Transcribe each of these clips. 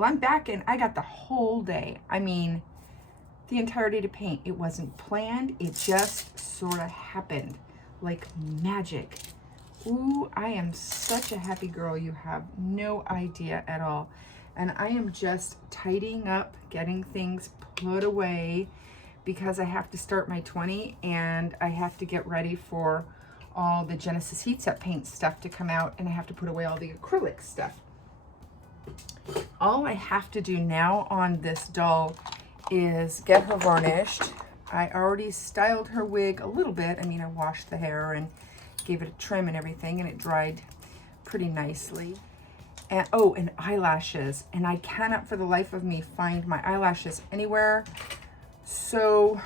Well, I'm back and I got the whole day. I mean, the entire day to paint. It wasn't planned. It just sort of happened like magic. Ooh, I am such a happy girl. You have no idea at all. And I am just tidying up, getting things put away because I have to start my 20 and I have to get ready for all the Genesis Heat Set paint stuff to come out, and I have to put away all the acrylic stuff. All I have to do now on this doll is get her varnished. I already styled her wig a little bit. I mean, I washed the hair and gave it a trim and everything, and it dried pretty nicely. And oh, and eyelashes. And I cannot for the life of me find my eyelashes anywhere. So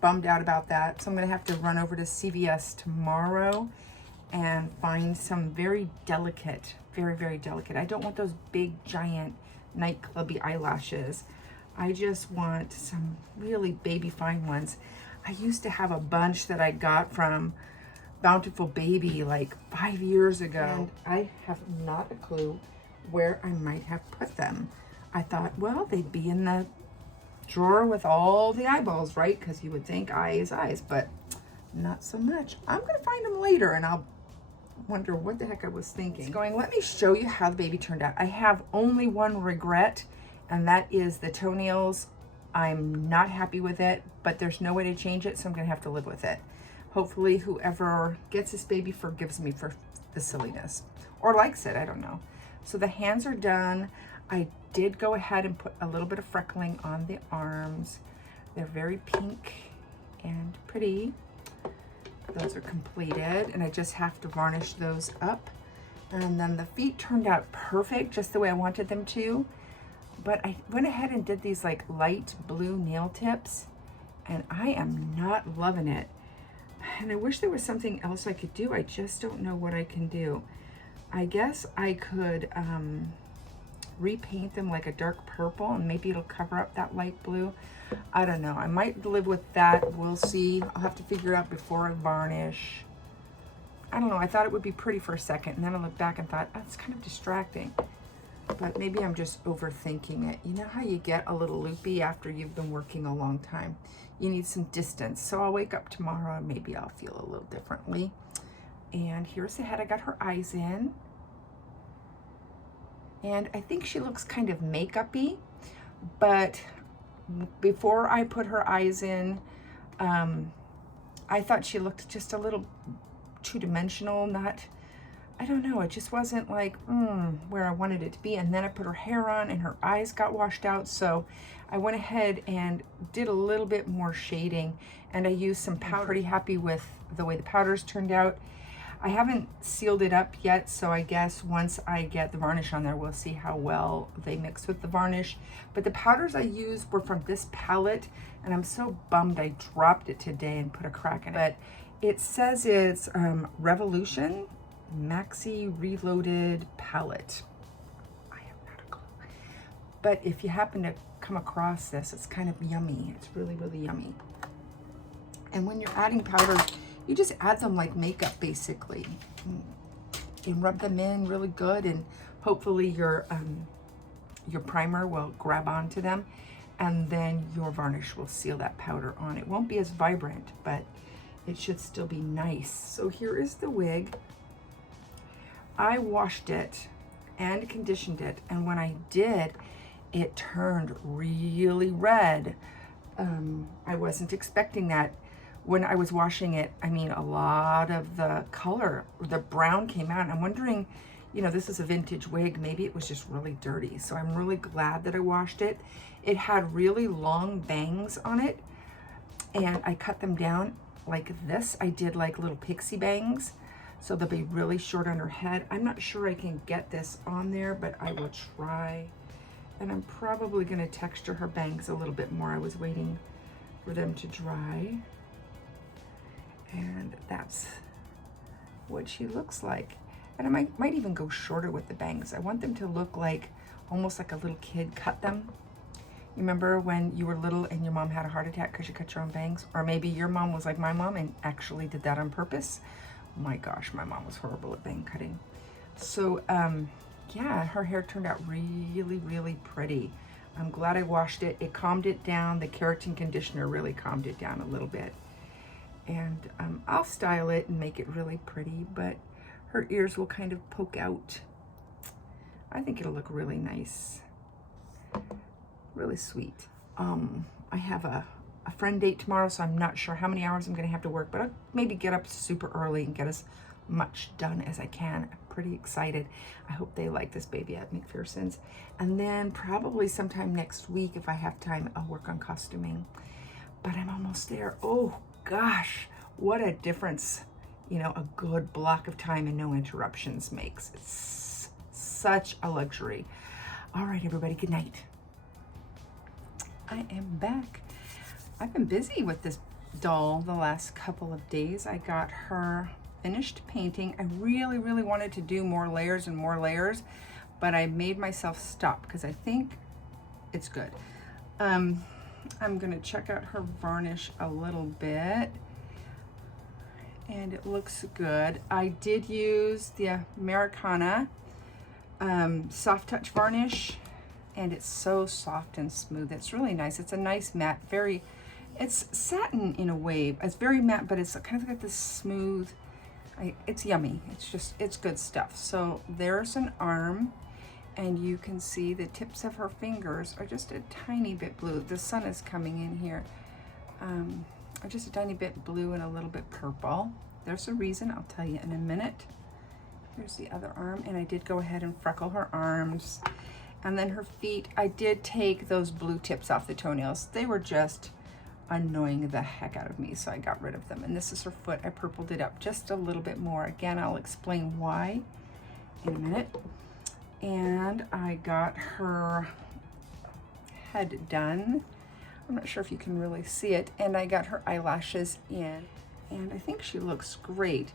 bummed out about that. So I'm gonna have to run over to CVS tomorrow and find some very delicate, very, very delicate. I don't want those big, giant, nightclubby eyelashes. I just want some really baby fine ones. I used to have a bunch that I got from Bountiful Baby like 5 years ago. And I have not a clue where I might have put them. I thought, well, they'd be in the drawer with all the eyeballs, right? Because you would think eye is eyes, but not so much. I'm gonna find them later and I'll wonder what the heck I was thinking. Let me show you how the baby turned out. I have only one regret, and that is the toenails. I'm not happy with it, but there's no way to change it, so I'm gonna have to live with it. Hopefully whoever gets this baby forgives me for the silliness, or likes it, I don't know. So the hands are done. I did go ahead and put a little bit of freckling on the arms. They're very pink and pretty. Those are completed, and I just have to varnish those up. And then the feet turned out perfect, just the way I wanted them to. But I went ahead and did these like light blue nail tips, and I am not loving it. And I wish there was something else I could do. I just don't know what I can do. I guess I could repaint them like a dark purple, and maybe it'll cover up that light blue. I don't know. I might live with that. We'll see. I'll have to figure out before I varnish. I don't know. I thought it would be pretty for a second, and then I looked back and thought, oh, it's kind of distracting. But maybe I'm just overthinking it. You know how you get a little loopy after you've been working a long time? You need some distance. So I'll wake up tomorrow and maybe I'll feel a little differently. And here's the head. I got her eyes in. And I think she looks kind of makeup-y, but before I put her eyes in, I thought she looked just a little two-dimensional, not, I don't know, it just wasn't like where I wanted it to be. And then I put her hair on and her eyes got washed out, so I went ahead and did a little bit more shading, and I used some powder. I'm pretty happy with the way the powders turned out. I haven't sealed it up yet, so I guess once I get the varnish on there, we'll see how well they mix with the varnish. But the powders I used were from this palette, and I'm so bummed I dropped it today and put a crack in it. But it says it's Revolution Maxi Reloaded Palette. I have not a clue. But if you happen to come across this, it's kind of yummy. It's really, really yummy. And when you're adding powders, you just add them like makeup, basically. And rub them in really good, and hopefully your primer will grab onto them, and then your varnish will seal that powder on. It won't be as vibrant, but it should still be nice. So here is the wig. I washed it and conditioned it, and when I did, it turned really red. I wasn't expecting that. When I was washing it, I mean, a lot of the color, the brown came out. And I'm wondering, you know, this is a vintage wig. Maybe it was just really dirty. So I'm really glad that I washed it. It had really long bangs on it, and I cut them down like this. I did like little pixie bangs, so they'll be really short on her head. I'm not sure I can get this on there, but I will try. And I'm probably gonna texture her bangs a little bit more. I was waiting for them to dry. And that's what she looks like. And I might even go shorter with the bangs. I want them to look like, almost like a little kid cut them. You remember when you were little and your mom had a heart attack because you cut your own bangs? Or maybe your mom was like my mom and actually did that on purpose. Oh my gosh, my mom was horrible at bang cutting. So yeah, her hair turned out really, really pretty. I'm glad I washed it. It calmed it down. The keratin conditioner really calmed it down a little bit. And I'll style it and make it really pretty, but her ears will kind of poke out. I think it'll look really nice. Really sweet. I have a friend date tomorrow, so I'm not sure how many hours I'm gonna have to work, but I'll maybe get up super early and get as much done as I can. I'm pretty excited. I hope they like this baby at McPherson's. And then probably sometime next week, if I have time, I'll work on costuming. But I'm almost there. Oh gosh, what a difference, you know, a good block of time and no interruptions makes. It's such a luxury. All right, everybody, good night. I am back. I've been busy with this doll the last couple of days. I got her finished painting. I really, really wanted to do more layers and more layers, but I made myself stop because I think it's good. I'm gonna check out her varnish a little bit, and it looks good. I did use the Americana soft touch varnish, and it's so soft and smooth. It's really nice. It's a nice matte, it's satin in a way. It's very matte, but it's kind of got this smooth, it's yummy. It's good stuff. So there's an arm, and you can see the tips of her fingers are just a tiny bit blue. The sun is coming in here. Are just a tiny bit blue and a little bit purple. There's a reason, I'll tell you in a minute. Here's the other arm, and I did go ahead and freckle her arms. And then her feet, I did take those blue tips off the toenails. They were just annoying the heck out of me, so I got rid of them. And this is her foot. I purpled it up just a little bit more. Again, I'll explain why in a minute. And I got her head done. I'm not sure if you can really see it. And I got her eyelashes in, and I think she looks great.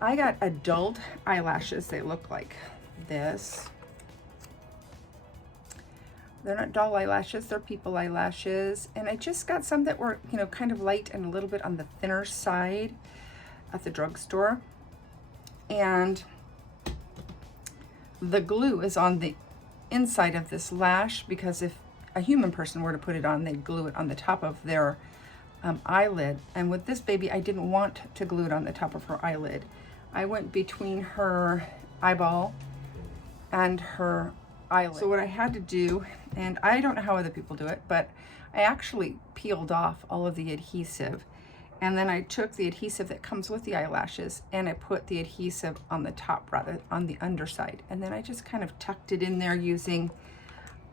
I got adult eyelashes. They look like this. They're not doll eyelashes, they're people eyelashes. And I just got some that were, you know, kind of light and a little bit on the thinner side at the drugstore. And the glue is on the inside of this lash, because if a human person were to put it on, they'd glue it on the top of their eyelid. And with this baby, I didn't want to glue it on the top of her eyelid. I went between her eyeball and her eyelid. So what I had to do, and I don't know how other people do it, but I actually peeled off all of the adhesive, and then I took the adhesive that comes with the eyelashes and I put the adhesive on the top rather on the underside, and then I just kind of tucked it in there using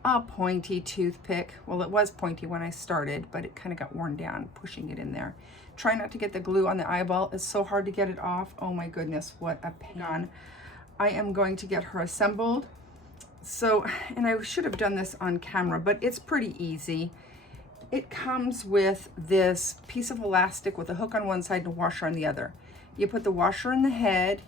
a pointy toothpick. Well, it was pointy when I started, but it kind of got worn down pushing it in there. Try not to get the glue on the eyeball. It's so hard to get it off. Oh my goodness, what a pain. I am going to get her assembled. So, and I should have done this on camera, but it's pretty easy. It comes with this piece of elastic with a hook on one side and a washer on the other. You put the washer in the head,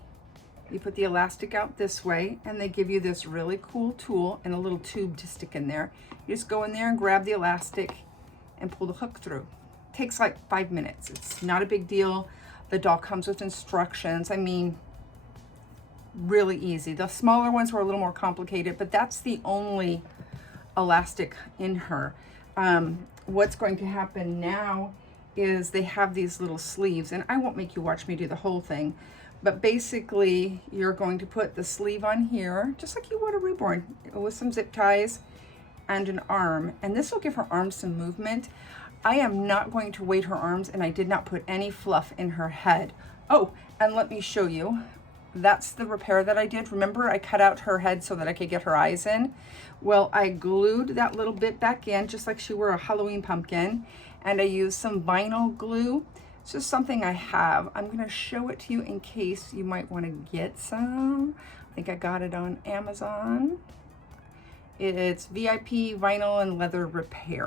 you put the elastic out this way, and they give you this really cool tool and a little tube to stick in there. You just go in there and grab the elastic and pull the hook through. It takes like 5 minutes. It's not a big deal. The doll comes with instructions. I mean, really easy. The smaller ones were a little more complicated, but that's the only elastic in her. What's going to happen now is they have these little sleeves, and I won't make you watch me do the whole thing, but basically you're going to put the sleeve on here just like you would a reborn, with some zip ties and an arm, and this will give her arms some movement. I am not going to weight her arms, and I did not put any fluff in her head. Oh, and let me show you. That's the repair that I did. Remember, I cut out her head so that I could get her eyes in? Well, I glued that little bit back in just like she were a Halloween pumpkin, and I used some vinyl glue. It's just something I have. I'm going to show it to you in case you might want to get some. I think I got it on Amazon. It's VIP Vinyl and Leather Repair.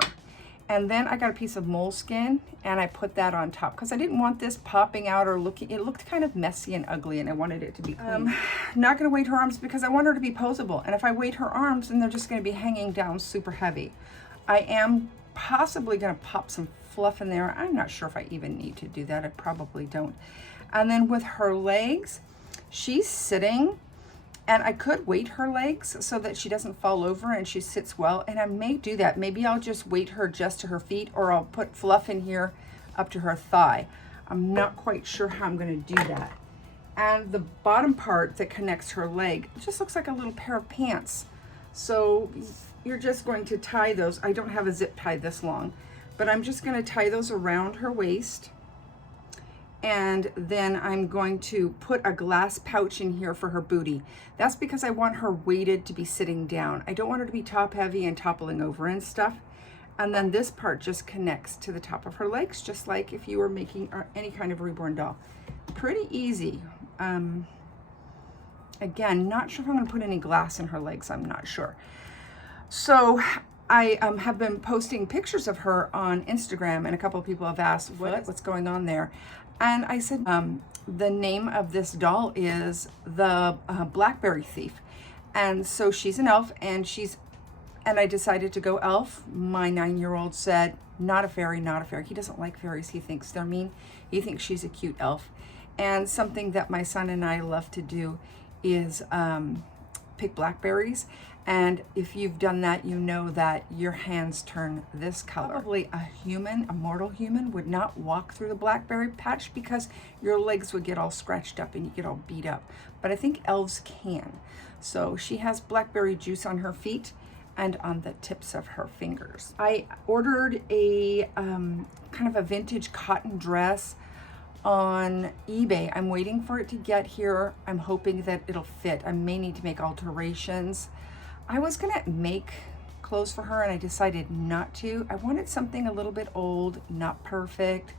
And then I got a piece of moleskin and I put that on top because I didn't want this popping out or looking, it looked kind of messy and ugly, and I wanted it to be clean. Not going to weight her arms because I want her to be posable. And if I weight her arms, then they're just going to be hanging down super heavy. I am possibly going to pop some fluff in there. I'm not sure if I even need to do that. I probably don't. And then with her legs, she's sitting And I could weight her legs so that she doesn't fall over and she sits well. And I may do that. Maybe I'll just weight her just to her feet, or I'll put fluff in here up to her thigh. I'm not quite sure how I'm going to do that. And the bottom part that connects her leg just looks like a little pair of pants. So you're just going to tie those. I don't have a zip tie this long, but I'm just going to tie those around her waist. And then I'm going to put a glass pouch in here for her booty. That's because I want her weighted to be sitting down. I don't want her to be top heavy and toppling over and stuff. And then this part just connects to the top of her legs, just like if you were making any kind of reborn doll. Pretty easy. Again, not sure if I'm gonna put any glass in her legs, I'm not sure. So I have been posting pictures of her on Instagram, and a couple of people have asked what's going on there. And I said, the name of this doll is the Blackberry Thief. And so she's an elf, and I decided to go elf. My 9-year-old said, not a fairy, not a fairy. He doesn't like fairies. He thinks they're mean. He thinks she's a cute elf. And something that my son and I love to do is pick blackberries. And if you've done that, you know that your hands turn this color. Probably a mortal human would not walk through the blackberry patch because your legs would get all scratched up and you get all beat up. But I think elves can. So she has blackberry juice on her feet and on the tips of her fingers. I ordered a kind of a vintage cotton dress on eBay. I'm waiting for it to get here. I'm hoping that it'll fit. I may need to make alterations. I was gonna make clothes for her and I decided not to. I wanted something a little bit old, not perfect,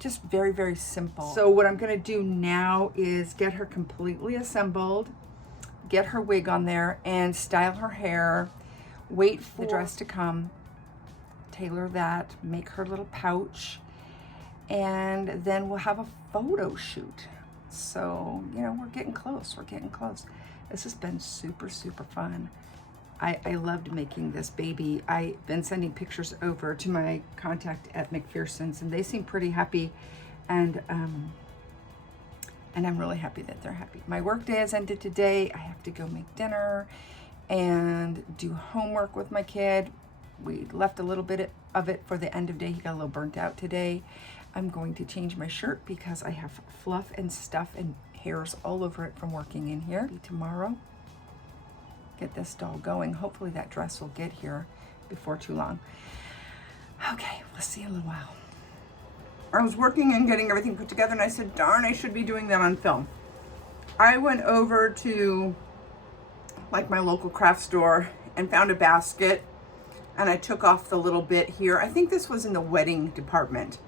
just very, very simple. So what I'm gonna do now is get her completely assembled, get her wig on there and style her hair, wait for the dress to come, tailor that, make her little pouch, and then we'll have a photo shoot. So, you know, we're getting close, we're getting close. This has been super, super fun. I loved making this baby. I've been sending pictures over to my contact at McPherson's and they seem pretty happy, and I'm really happy that they're happy. My work day has ended today. I have to go make dinner and do homework with my kid. We left a little bit of it for the end of day. He got a little burnt out today. I'm going to change my shirt because I have fluff and stuff and hairs all over it from working in here. Tomorrow, get this doll going. Hopefully that dress will get here before too long. Okay, we'll see you in a little while. I was working and getting everything put together and I said, darn, I should be doing that on film. I went over to like my local craft store and found a basket, and I took off the little bit here. I think this was in the wedding department.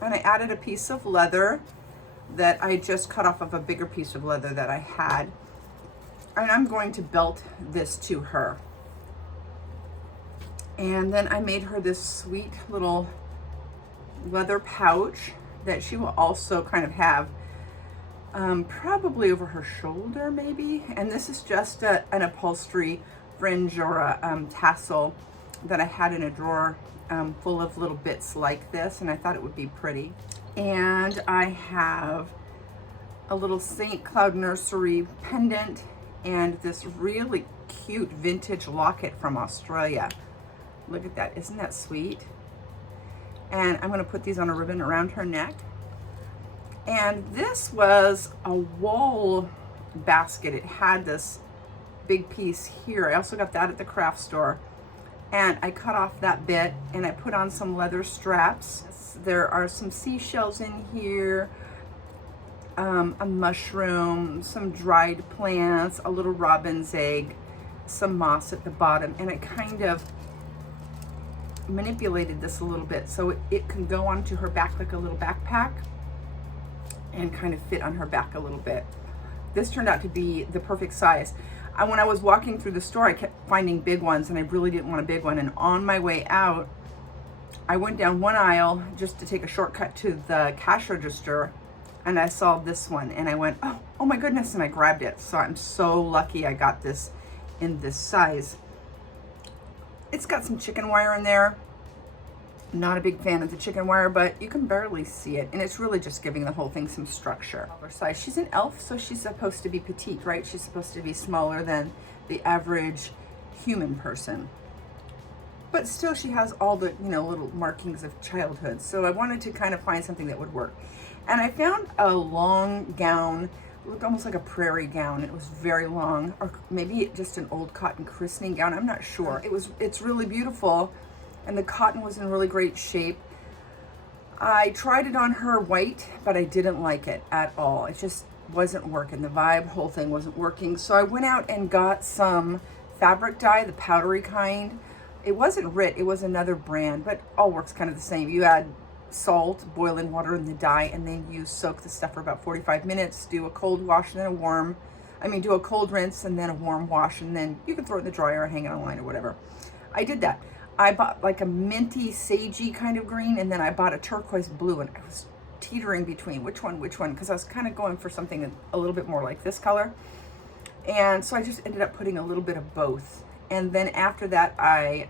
And I added a piece of leather that I just cut off of a bigger piece of leather that I had. And I'm going to belt this to her. And then I made her this sweet little leather pouch that she will also kind of have probably over her shoulder maybe. And this is just an upholstery fringe or a tassel that I had in a drawer full of little bits like this, and I thought it would be pretty. And I have a little St. Cloud Nursery pendant and this really cute vintage locket from Australia. Look at that, isn't that sweet? And I'm gonna put these on a ribbon around her neck. And this was a wall basket. It had this big piece here. I also got that at the craft store. And I cut off that bit and I put on some leather straps. There are some seashells in here, a mushroom, some dried plants, a little robin's egg, some moss at the bottom, and I kind of manipulated this a little bit so it can go onto her back like a little backpack and kind of fit on her back a little bit. This turned out to be the perfect size. When I was walking through the store, I kept finding big ones and I really didn't want a big one. And on my way out, I went down one aisle just to take a shortcut to the cash register, and I saw this one and I went, oh my goodness, and I grabbed it. So I'm so lucky I got this in this size. It's got some chicken wire in there Not a big fan of the chicken wire, but you can barely see it. And it's really just giving the whole thing some structure. Her size, she's an elf, so she's supposed to be petite, right? She's supposed to be smaller than the average human person. But still, she has all the, you know, little markings of childhood. So I wanted to kind of find something that would work. And I found a long gown. It looked almost like a prairie gown. It was very long, or maybe just an old cotton christening gown. I'm not sure. It's really beautiful, and the cotton was in really great shape. I tried it on her white, but I didn't like it at all. It just wasn't working. The vibe, whole thing wasn't working. So I went out and got some fabric dye, the powdery kind. It wasn't RIT, it was another brand, but all works kind of the same. You add salt, boiling water in the dye, and then you soak the stuff for about 45 minutes, do a cold wash and then do a cold rinse and then a warm wash, and then you can throw it in the dryer or hang it on a line or whatever. I did that. I bought like a minty, sagey kind of green, and then I bought a turquoise blue, and I was teetering between which one, because I was kind of going for something a little bit more like this color. And so I just ended up putting a little bit of both. And then after that, I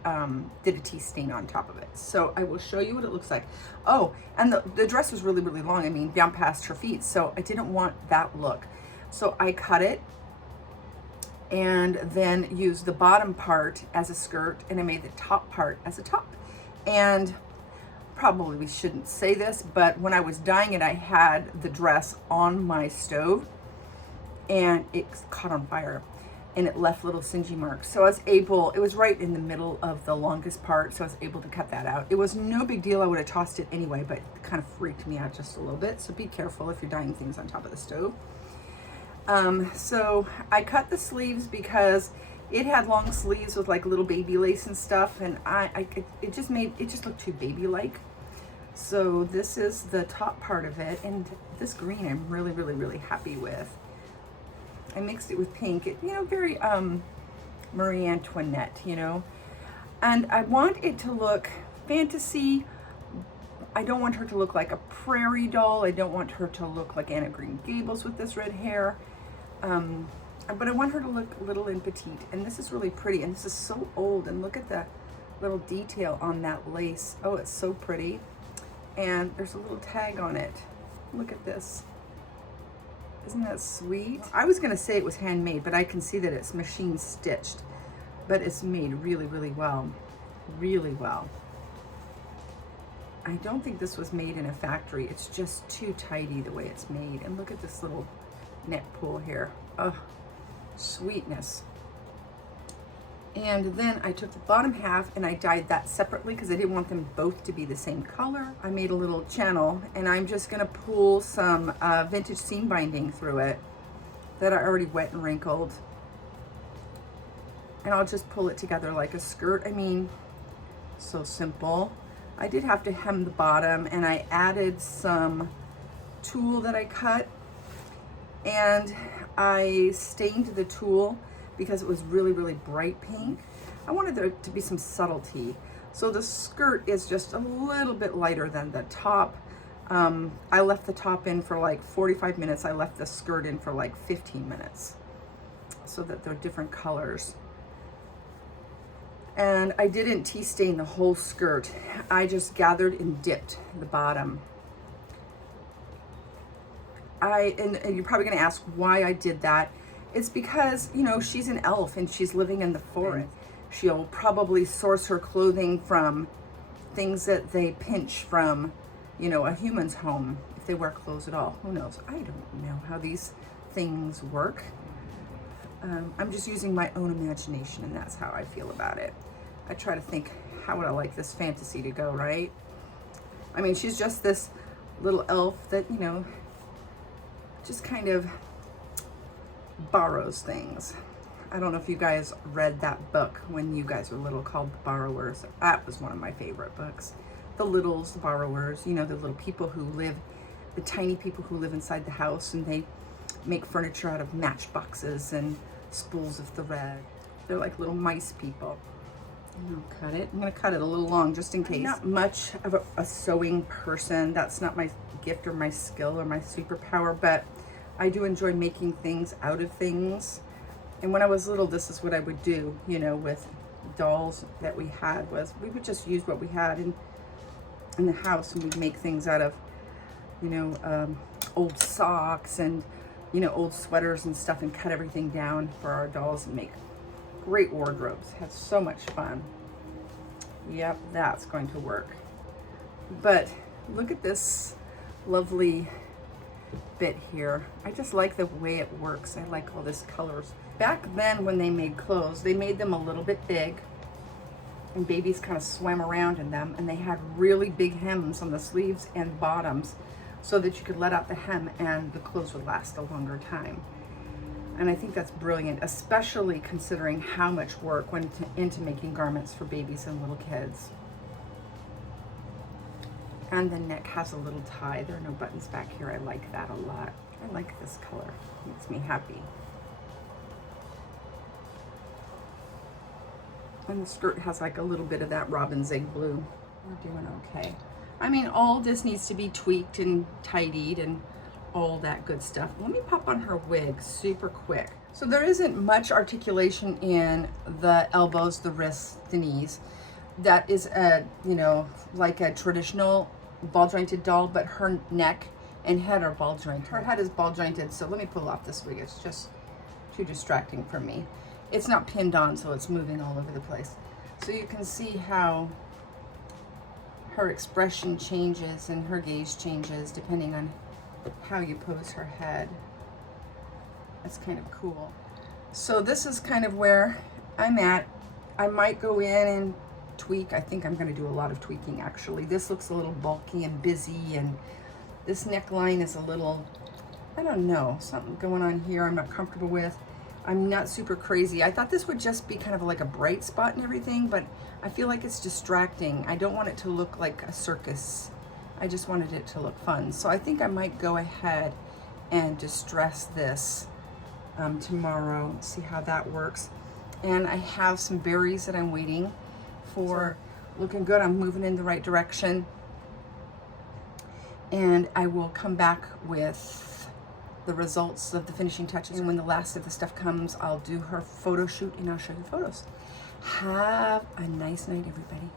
did a tea stain on top of it. So I will show you what it looks like. Oh, and the dress was really, really long. I mean, down past her feet. So I didn't want that look. So I cut it and then used the bottom part as a skirt, and I made the top part as a top. And probably we shouldn't say this, but when I was dyeing it, I had the dress on my stove and it caught on fire. And it left little singy marks. So I was able, it was right in the middle of the longest part, so I was able to cut that out. It was no big deal, I would have tossed it anyway, but it kind of freaked me out just a little bit. So be careful if you're dyeing things on top of the stove. So I cut the sleeves because it had long sleeves with like little baby lace and stuff, and it just looked too baby-like. So this is the top part of it, and this green I'm really, really, really happy with. I mixed it with pink, very Marie Antoinette, and I want it to look fantasy. I don't want her to look like a prairie doll. I don't want her to look like Anna Green Gables with this red hair, but I want her to look little and petite, and this is really pretty, and this is so old, and look at the little detail on that lace. Oh, it's so pretty, and there's a little tag on it. Look at this. Isn't that sweet? I was gonna say it was handmade, but I can see that it's machine stitched, but it's made really, really well, really well. I don't think this was made in a factory. It's just too tidy the way it's made. And look at this little neck pull here. Oh, sweetness. And then I took the bottom half and I dyed that separately because I didn't want them both to be the same color. I made a little channel, and I'm just gonna pull some vintage seam binding through it that I already wet and wrinkled. And I'll just pull it together like a skirt. I mean, so simple. I did have to hem the bottom, and I added some tulle that I cut, and I stained the tulle because it was really, really bright pink. I wanted there to be some subtlety. So the skirt is just a little bit lighter than the top. I left the top in for like 45 minutes. I left the skirt in for like 15 minutes so that they're different colors. And I didn't tea stain the whole skirt. I just gathered and dipped the bottom. And you're probably gonna ask why I did that. It's because, she's an elf and she's living in the forest. She'll probably source her clothing from things that they pinch from, a human's home, if they wear clothes at all. Who knows? I don't know how these things work. I'm just using my own imagination, and that's how I feel about it. I try to think, how would I like this fantasy to go, right? I mean, she's just this little elf that, just kind of borrows things. I don't know if you guys read that book when you guys were little called The Borrowers. That was one of my favorite books. The Littles, the Borrowers, the little people who live, the tiny people who live inside the house, and they make furniture out of matchboxes and spools of thread. They're like little mice people. I'll cut it. I'm gonna cut it a little long just in case. I'm not much of a sewing person. That's not my gift or my skill or my superpower, but I do enjoy making things out of things. And when I was little, this is what I would do, with dolls that we had, was we would just use what we had. And in the house, and we'd make things out of, you know, old socks and, you know, old sweaters and stuff, and cut everything down for our dolls and make great wardrobes. Had so much fun. Yep, that's going to work. But look at this lovely bit here. I just like the way it works. I like all this colors. Back then when they made clothes, they made them a little bit big, and babies kind of swam around in them, and they had really big hems on the sleeves and bottoms so that you could let out the hem and the clothes would last a longer time. And I think that's brilliant, especially considering how much work went into making garments for babies and little kids. And the neck has a little tie. There are no buttons back here. I like that a lot. I like this color. It makes me happy. And the skirt has like a little bit of that robin's egg blue. We're doing okay. I mean, all this needs to be tweaked and tidied and all that good stuff. Let me pop on her wig super quick. So there isn't much articulation in the elbows, the wrists, the knees. That is a, you know, like a traditional ball jointed doll, but her neck and head are ball jointed. Her head is ball jointed, so let me pull off this wig. It's just too distracting for me. It's not pinned on, so it's moving all over the place. So you can see how her expression changes and her gaze changes depending on how you pose her head. That's kind of cool. So this is kind of where I'm at. I might go in and tweak. I think I'm going to do a lot of tweaking actually. This looks a little bulky and busy, and this neckline is a little, I don't know, something going on here I'm not comfortable with. I'm not super crazy. I thought this would just be kind of like a bright spot and everything, but I feel like it's distracting. I don't want it to look like a circus. I just wanted it to look fun. So I think I might go ahead and distress this tomorrow, see how that works. And I have some berries that I'm waiting for. Looking good. I'm moving in the right direction. And I will come back with the results of the finishing touches. And when the last of the stuff comes, I'll do her photo shoot and I'll show you photos. Have a nice night, everybody.